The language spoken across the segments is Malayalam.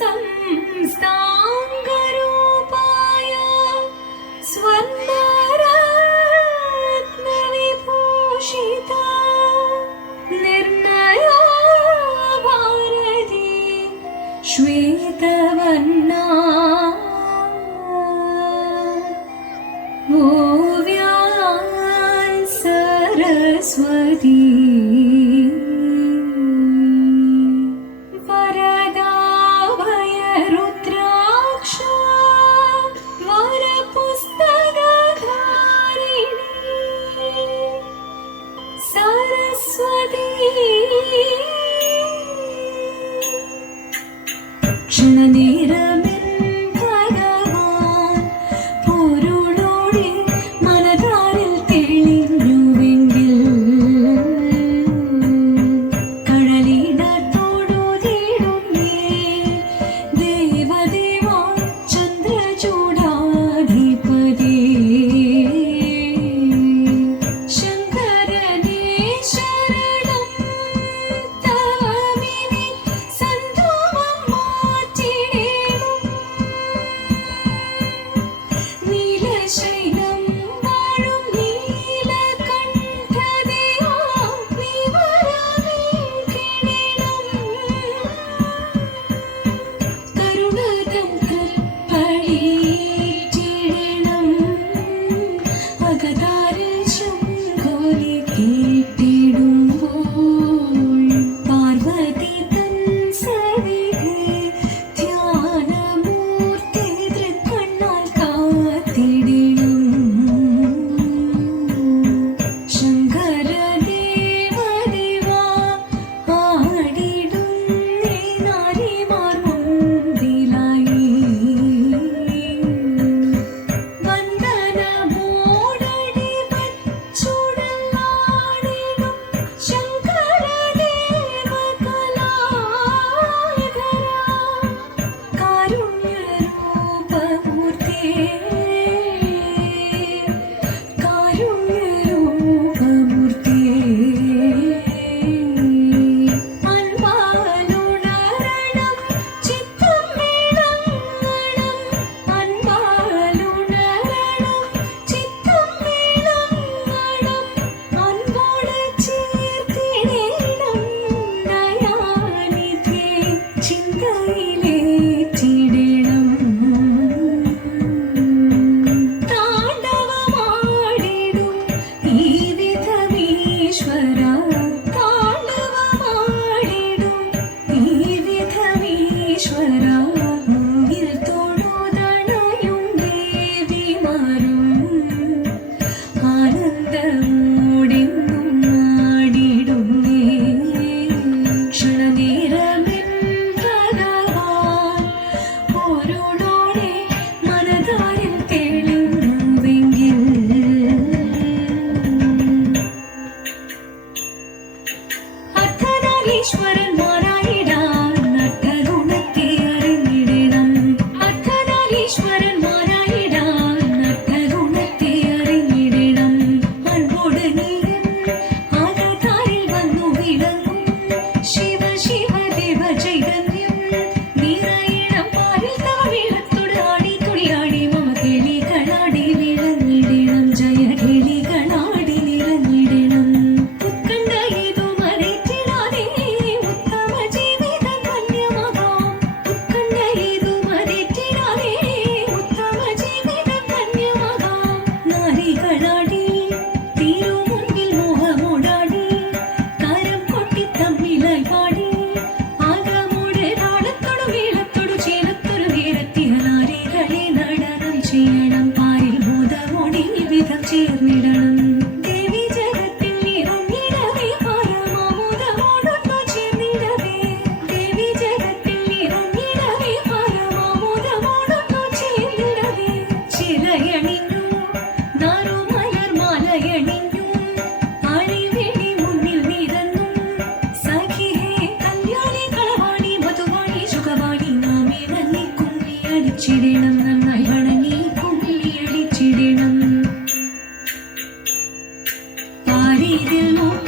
संस्थाङ्गरूपाय स्वर्णरत्नविभूषिता निर्णया भारती श्वेतवर्णा ओव्यां सरस्वती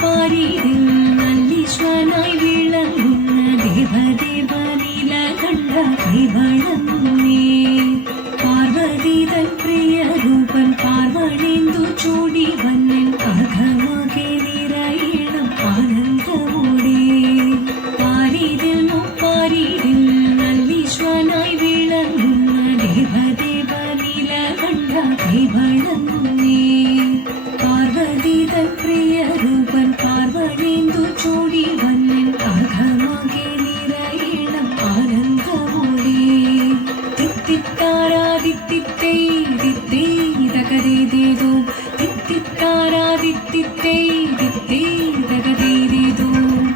പാരീതിൽ നല്ലീശ്വനായി വിളങ്ങുന്ന ദേവദേവ നീലകണ്ഠ കണ്ട കൈവളങ്ങുന്നേ പാർവതി തൻ പ്രിയരൂപൻ പാർവണേന്ദു ചൂടി വന്നൻ അകമകെ നിറയണം ആനന്ദമോടെ പാരിതിൽ മുപ്പാരിതിൽ നല്ലീശ്വനായി വിളങ്ങുന്ന ദേവദേവ നില കണ്ട കൈവളങ്ങുന്നേ പാർവതി തൻ പ്രിയരൂപൻ പാർവണേന്ദു ചൂടി വന്നൻ അകമകെ നിറയണം ആനന്ദമോടെ തിത്തിത്താരാദിത്തിത്തേ ദിത്തേ തകതേതേതോ തിത്തിത്താരാദിത്തിത്തേ ദിത്തേ തകതേതേതോ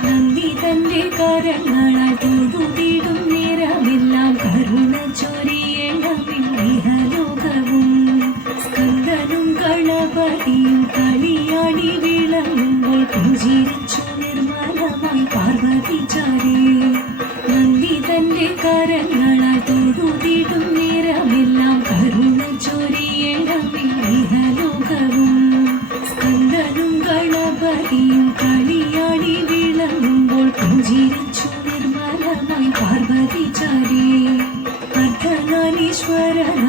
നന്ദി തന്റെ കരങ്ങളാൽ തൊഴുതിടും നേരമെല്ലാം കരുണ ചൊരിയണമിഹലോകവും സ്കന്ദനും ഗണപതിയും കളിയാടി വിളങ്ങുമ്പോൾ പുഞ്ചിരിച്ചു നിർമ്മലമായി പാർവതി ചാരി നന്ദി തന്റെ കരങ്ങളാൽ തൊഴുതിടും നേരമെല്ലാം കരുണ ചൊരിയണമിഹലോകവും സ്കന്ദനും ഗണപതിയും കളിയാടി വിളങ്ങുമ്പോൾ പുഞ്ചിരിച്ചു നിർമ്മലമായി പാർവതി ചാരി അർദ്ധനാരീശ്വരന